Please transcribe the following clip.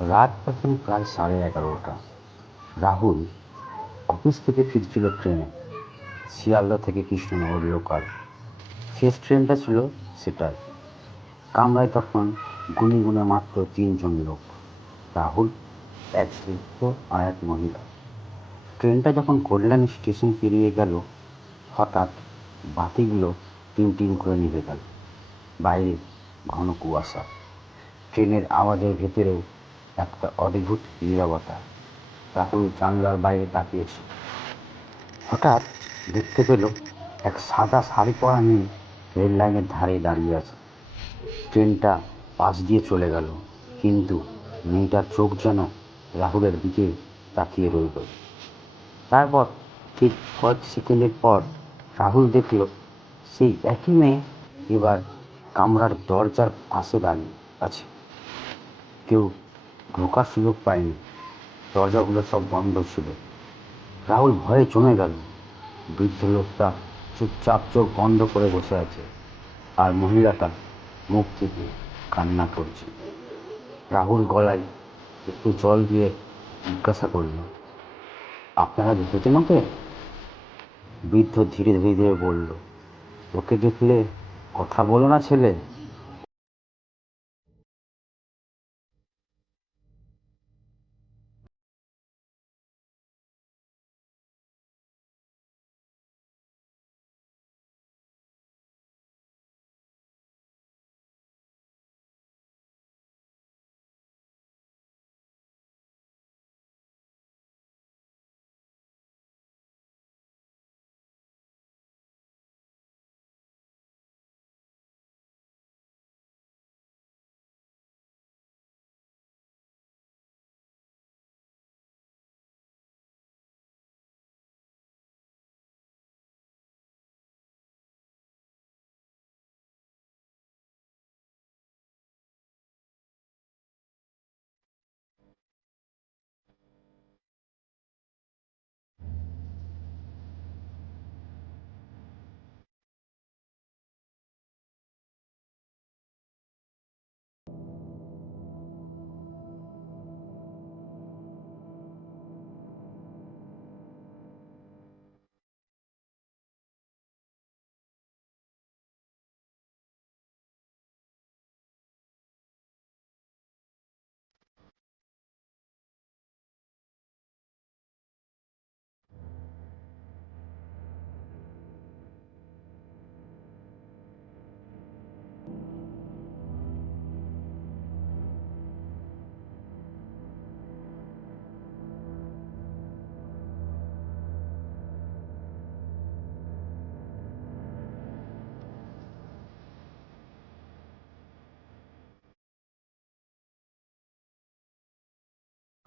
রাত তখন প্রায় সাড়ে এগারোটা। রাহুল অফিস থেকে ফিরছিল ট্রেনে। শিয়ালদা থেকে কৃষ্ণনগর লোকাল। শেষ ট্রেনটা ছিল সেটাই। কামরায় তখন গুনে গুনে মাত্র তিনজন লোক। রাহুল এক বৃদ্ধ আর এক মহিলা। ট্রেনটা যখন কল্যাণী স্টেশন পেরিয়ে গেল, হঠাৎ বাতিগুলো টিম টিম করে নিভে গেল। বাইরে ঘন কুয়াশা। ট্রেনের আওয়াজের ভেতরেও একটা অদ্ভুত নীরবতা। রাহুল জানলার বাইরে তাকিয়েছে। হঠাৎ দেখতে পেল এক সাদা শাড়ি পরা মেয়ে রেল লাইনের ধারে দাঁড়িয়ে আছে। ট্রেনটা পাশ দিয়ে চলে গেল, কিন্তু মেয়েটার চোখ যেন রাহুলের দিকে তাকিয়ে রইল। তারপর ঠিক কয়েক সেকেন্ডের পর রাহুল দেখল, সেই একই মেয়ে এবার কামরার দরজার পাশে দাঁড়িয়ে আছে। কেউ ঢোকার সুযোগ পায়নি দরজাগুলো সব বন্ধ ছিল। রাহুল ভয়ে জমে গেল। বৃদ্ধ লোকটা চুপচাপ চোখ বন্ধ করে বসে আছে আর মহিলাটা মুখ থেকে কান্না করছে। রাহুল গলায় একটু জল দিয়ে জিজ্ঞাসা করল, আপনারা দেখেছেন ওকে? বৃদ্ধ ধীরে ধীরে ধীরে বলল, ওকে দেখলে কথা বলো না ছেলে।